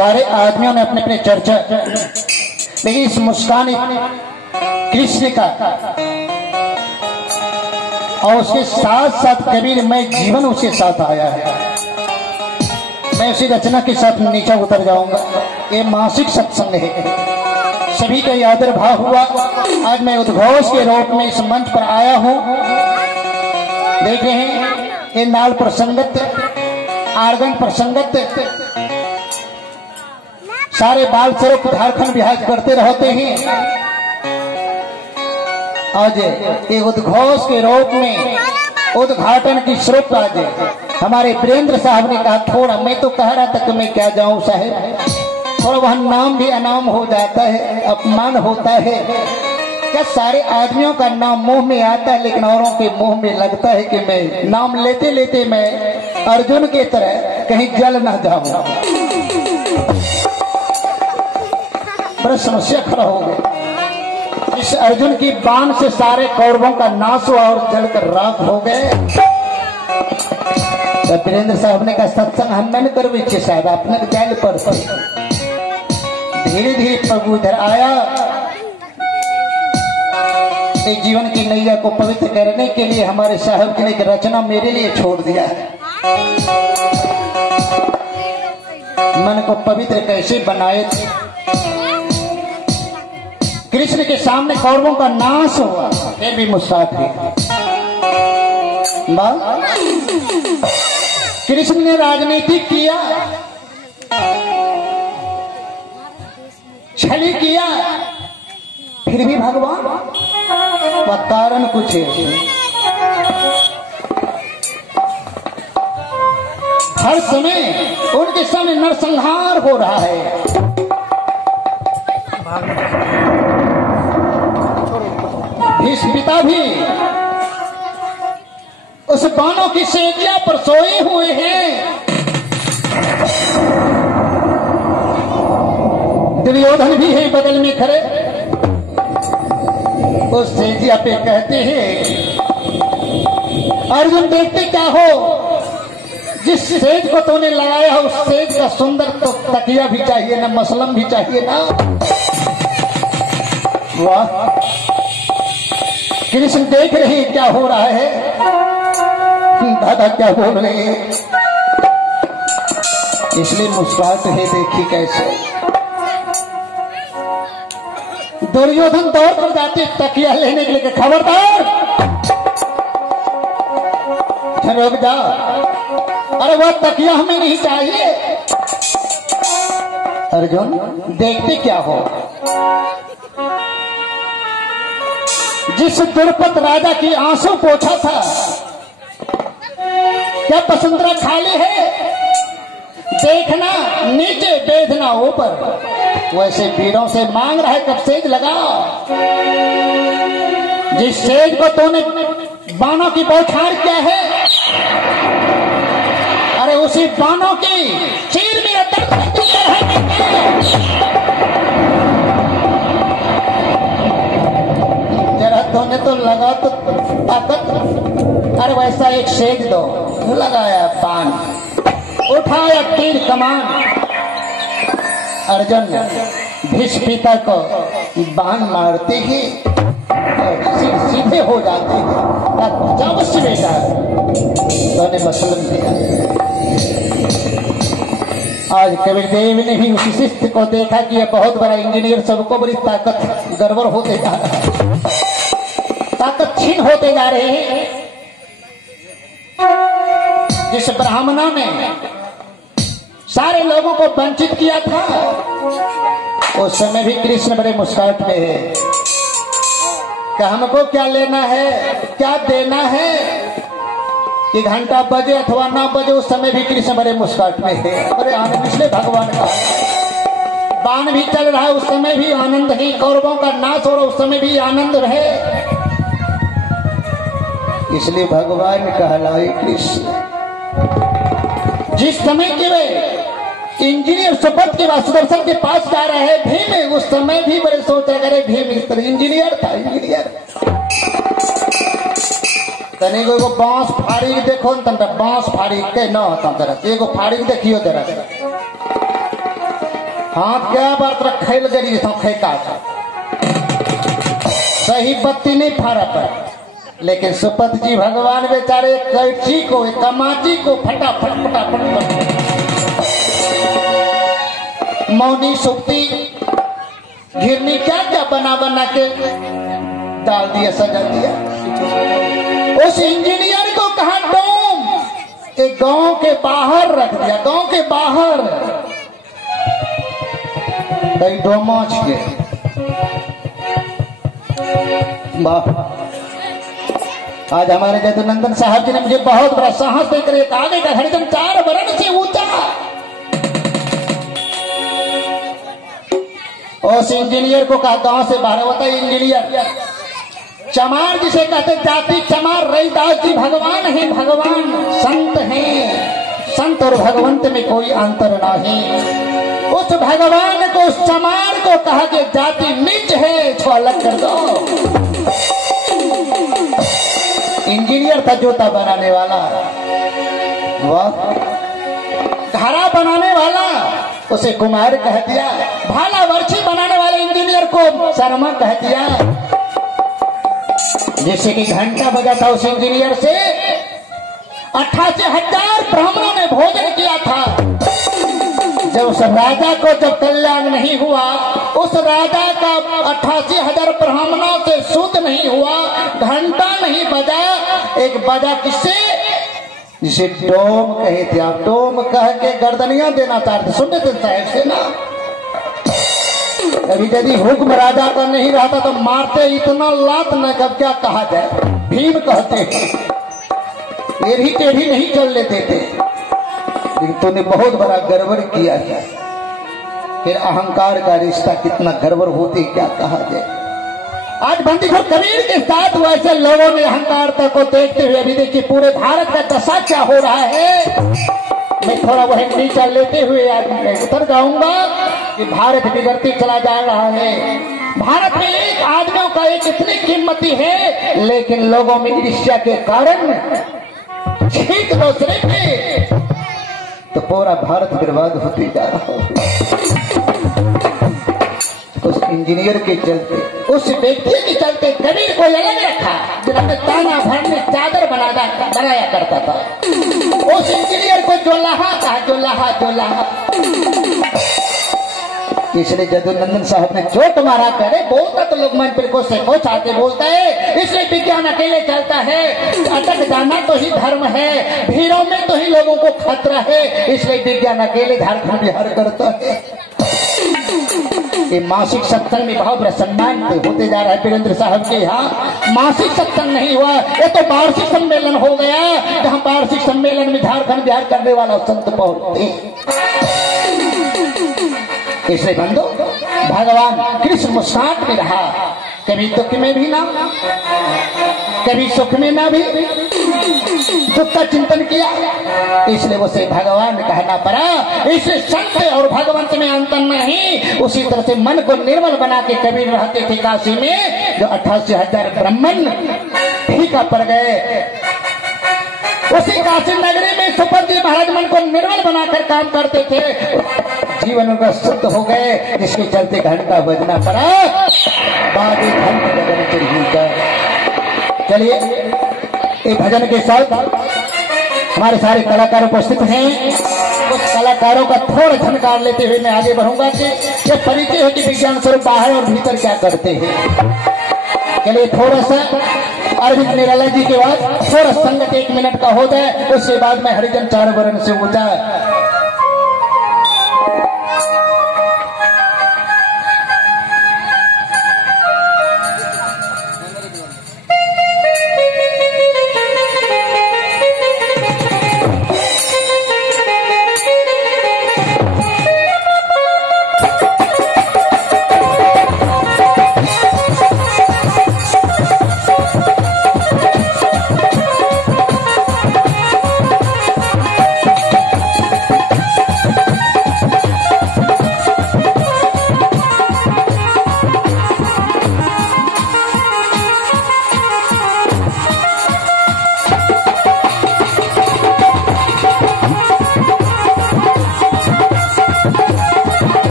सारे आदमियों ने अपने अपने चर्चा, लेकिन इस मुस्कान कृष्ण का और उसके साथ साथ कबीर मैं जीवन उसके साथ आया है। मैं उसी रचना के साथ नीचे उतर जाऊंगा। ये मासिक सत्संग है, सभी का आदर भाव हुआ। आज मैं उद्घोष के रूप में इस मंच पर आया हूं। देख रहे हैं ये नाल पर संगत, आर्गन पर संगत, सारे बाल स्वरूप झारखंड बिहार करते रहते हैं। आज ये उद्घोष के रूप में उद्घाटन की स्वरूप आज हमारे वीरेंद्र साहब ने कहा, थोड़ा मैं तो कह रहा था कि मैं क्या जाऊं साहब, थोड़ा वहां नाम भी अनाम हो जाता है, अपमान होता है। क्या सारे आदमियों का नाम मुंह में आता है, लेकिन औरों के मुंह में लगता है कि मैं नाम लेते लेते मैं अर्जुन की तरह कहीं जल ना जाऊं। बड़ा समस्या खड़ा हो गया। इस अर्जुन की बाण से सारे कौरवों का नाश हुआ और जलकर राख हो गए। तो वीरेंद्र साहब ने कहा, सत्संग हम नहीं कर विचे साहब, अपने जल पर धीरे धीरे प्रभु इधर आया। एक जीवन की नैया को पवित्र करने के लिए हमारे साहब ने एक रचना मेरे लिए छोड़ दिया है। मन को पवित्र कैसे बनाए थे। कृष्ण के सामने कौरवों का नाश हुआ, फिर भी मुस्कुराते। कृष्ण ने राजनीति किया, छली किया, फिर भी भगवान का कारण कुछ है। हर समय उनके सामने नरसंहार हो रहा है। भीष्म पिता भी उस बाणों की सेजिया पर सोए हुए हैं। दुर्योधन भी है बगल में खड़े, उस सेजिया पे कहते हैं, अर्जुन देखते क्या हो, जिस सेज को तूने लगाया उस सेज का सुंदर तो तकिया भी चाहिए ना, मसलम भी चाहिए ना। वाह, कृष्ण देख रहे क्या हो रहा है, दादा क्या बोल रहे हैं, इसलिए मुस्कुराते हैं। देखिए कैसे दुर्योधन दौड़ कर जाते तकिया लेने के लिए, खबरदार रुक जा, अरे वह तकिया हमें नहीं चाहिए। अर्जुन देखते क्या हो, जिस द्रुपद राजा की आंसू पोछा था, क्या वसुंधरा खाली है, देखना नीचे बेधना ऊपर, वैसे वीरों से मांग रहा है कब सेज लगा। जिस सेज को तूने बाणों की बौछार किया है, अरे उसी बाणों की चीर में जरा तूने तो लगा तो ताकत, अरे वैसा एक सेज दो, लगाया बाण, उठाया तीर कमान। अर्जुन भीष्म पिता को बाण मारते ही सीधे हो जाते हैं। जब से बेटा तो ने मसलन दिया। आज कबीर देव ने भी उसी शिष्य को देखा कि यह बहुत बड़ा इंजीनियर, सबको बड़ी ताकत गड़बड़ होते जा रहा है, ताकत छीन होते जा रहे हैं। जिस ब्राह्मणों ने सारे लोगों को वंचित किया था, उस समय भी कृष्ण बड़े मुस्कुराहट में है कि हमको क्या लेना है, क्या देना है, कि घंटा बजे अथवा 9 बजे, उस समय भी कृष्ण बड़े मुस्कुराहट में है। अरे आनंद, इसलिए भगवान का बाण भी चल रहा है, उस समय भी आनंद ही, कौरवों का नाश हो रहा उस समय भी आनंद रहे, इसलिए भगवान कहलाए कृष्ण। जिस समय के वे इंजीनियर शपथ के बाद सुदर्शन के पास जा रहे हैं भीम, उस समय भी बड़े सोच रहे, भीम इस तरह इंजीनियर था, इंजीनियर तनी को बांस फाड़ी देखो न, बांस फाड़ी के न होता, एगो फाड़ी देखियो जरा, हाथ क्या बात रखेल गरी तो खेका सही बत्ती नहीं फारा पर, लेकिन सुपत जी भगवान बेचारे कैची को कमाची को फटाफट फटाफट मौनी सुक्ति घिरनी क्या क्या बना बना के डाल दिया, सजा दिया। उस इंजीनियर को कहा डोम एक गांव के बाहर रख दिया, गांव के बाहर कई डोमाच के आज हमारे जदुनंदन साहब जी ने मुझे बहुत बड़ा साहस देकर एक आगे का हरिजन 4 वर्ण से ऊंचा उस इंजीनियर को कहा गांव से बाहर होता है। इंजीनियर चमार जिसे कहते जाति चमार रविदास जी भगवान है, भगवान संत हैं, संत और भगवंत में कोई अंतर नहीं। उस भगवान को उस चमार को कहा कि जाति नीच है, इसको अलग कर दो। इंजीनियर था जूता बनाने वाला, वाह घड़ा बनाने वाला उसे कुमार कह दिया, भाला वर्षी बनाने वाले इंजीनियर को शर्मा कह दिया। जैसे कि घंटा बजा था उस इंजीनियर से 88,000 ब्राह्मणों ने भोजन किया था। जब उस राजा को जब कल्याण नहीं हुआ, उस राजा का 88,000 ब्राह्मणों से शुद्ध नहीं हुआ, घंटा नहीं बजा, एक बजा किससे, जिसे डोम कहे थे आप, डोम कह के गर्दनियां देना चाहते, सुनते थे साहब से ना। कभी यदि हुक्म राजा का नहीं रहता तो मारते इतना लात न, कब क्या कहा जाए, भीम कहते ये भी टेढ़ी नहीं चल लेते थे, लेकिन तूने बहुत बड़ा गड़बड़ किया है। फिर अहंकार का रिश्ता कितना गड़बड़ होती क्या कहा जाए। आज बंदीपुर कबीर के साथ वैसे लोगों ने अहंकारता को देखते हुए अभी देखिए पूरे भारत का दशा क्या हो रहा है। मैं थोड़ा वह नीचा लेते हुए आज मैं उतर जाऊंगा कि भारत बिगड़ती चला जा रहा है। भारत में एक आदमियों का एक इतनी कीमती है, लेकिन लोगों में ईर्ष्या के कारण छींक दूसरे पे तो पूरा भारत बर्बाद होती जा रहा है। उस इंजीनियर के चलते, उस व्यक्ति के चलते कबीर को अलग रखा, जिन्होंने ताना भरने चादर बनाया करता था। उस इंजीनियर को जो लहा कहा, जो लहा जो लहा। इसलिए जदुनंदन साहब ने चोट मारा करे, बोलता तो लोग मन पर को से को चाहते बोलता है। इसलिए विज्ञान अकेले चलता है, अटक जाना तो ही धर्म है, भीड़ों में तो ही लोगों को खतरा है। इसलिए विज्ञान अकेले झारखंड बिहार करता है। ये मासिक सत्संग में बहुत बड़ा सम्मान होते जा रहा है वीरेंद्र साहब के यहाँ। मासिक सत्संग नहीं हुआ, ये तो वार्षिक सम्मेलन हो गया, जहाँ वार्षिक सम्मेलन में झारखंड बिहार करने वाला संत पहुंचते। इसलिए बंधु भगवान कृष्ण मुस्कान में रहा, कभी दुख में भी ना, कभी सुख में ना भी दुख का चिंतन किया। इसलिए उसे भगवान कहना पड़ा। इसलिए संत और भगवंत में अंतर नहीं। उसी तरह से मन को निर्मल बना के कबीर रहते थे काशी में, जो 88,000 ब्राह्मण फीका पड़ गए। उसी काशी नगरी में सुपत जी महाराज मन को निर्मल बनाकर काम करते थे, जीवन उनका शुद्ध हो गए, जिसके चलते घंटा बजना पड़ा। बागे घंट गगन चिरहिका। चलिए एक भजन के साथ हमारे सारे कलाकार उपस्थित हैं, उस कलाकारों का थोड़ा झनकार लेते हुए मैं आगे बढ़ूंगा कि ये परिचय है कि विज्ञान स्वरूप बाहर और भीतर क्या करते हैं। चलिए थोड़ा सा अरविंद निराला जी के बाद थोड़ा संगत 1 मिनट का हो जाए, उसके बाद मैं हरिजन 4 वर्ण से ऊंचा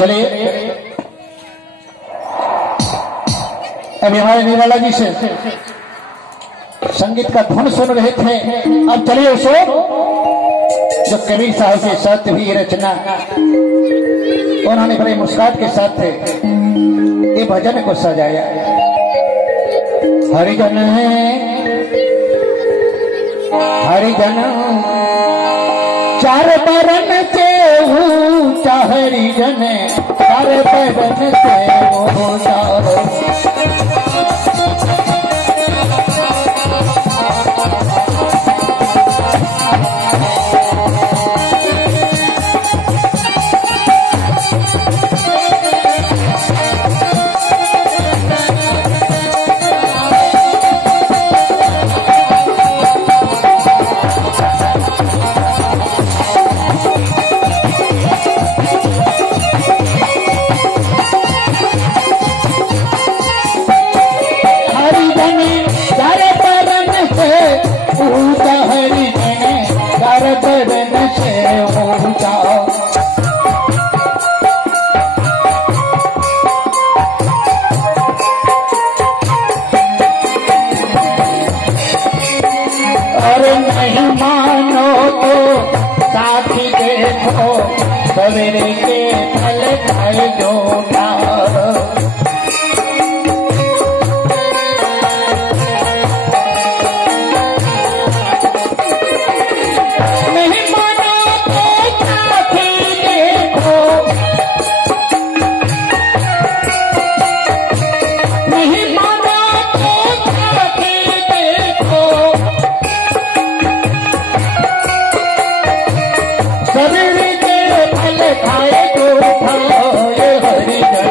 चलिए अभी हमारे निराला जी से संगीत का धुन सुन रहे थे। अब चलिए उसो जो कबीर साहब के साथ हुई रचना उन्होंने बड़े मुस्कान के साथ ये भजन को सजाया। हरिजन हरिजन चार बरन से ऊंचा हरिजन चार बरन से ऊंचा सवेरे के फल खाए जो नहीं मानो तो साथी देखो नहीं मानो तो साथी देखो सवेरे खाए तो ये हरिजन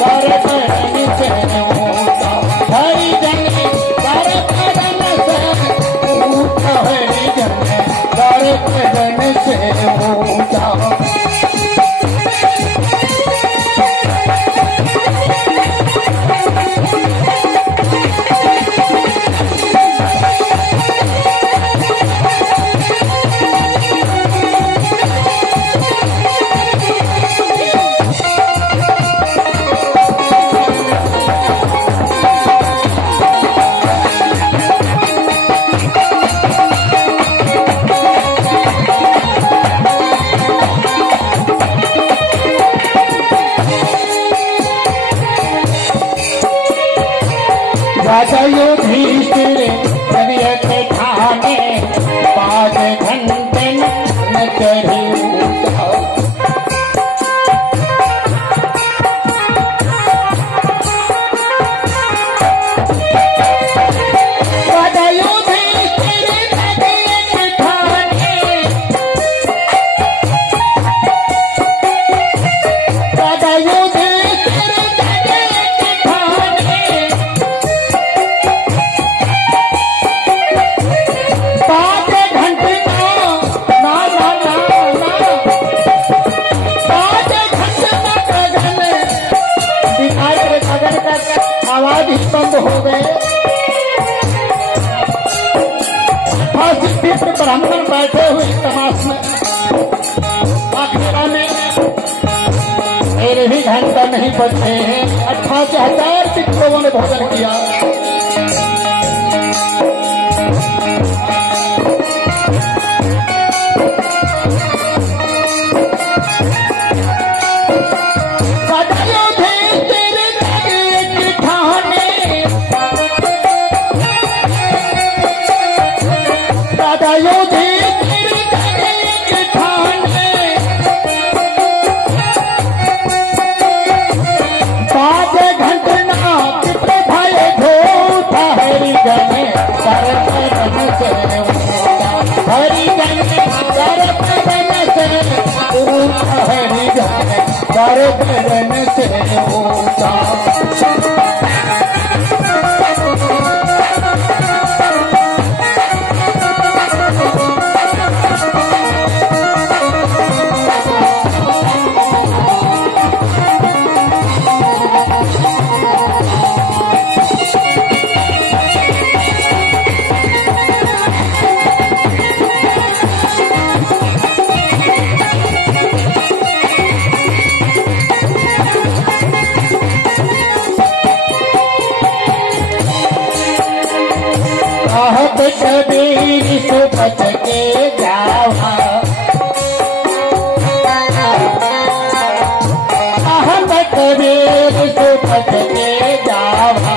चार बरन से ऊंचा हरिजन चार बरन से ऊंचा हरिजन चार बरन से ऊंचा। राजा युधिष्ठिर के ठाने 5 घंटे न चढ़ी फिर भी घंटा नहीं बचे हैं। 88,000 सिखों ने भोजन किया। कबीर से बच के जावा, अहम कबीर से बच के जावा।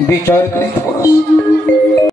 विचार करें थोड़ा।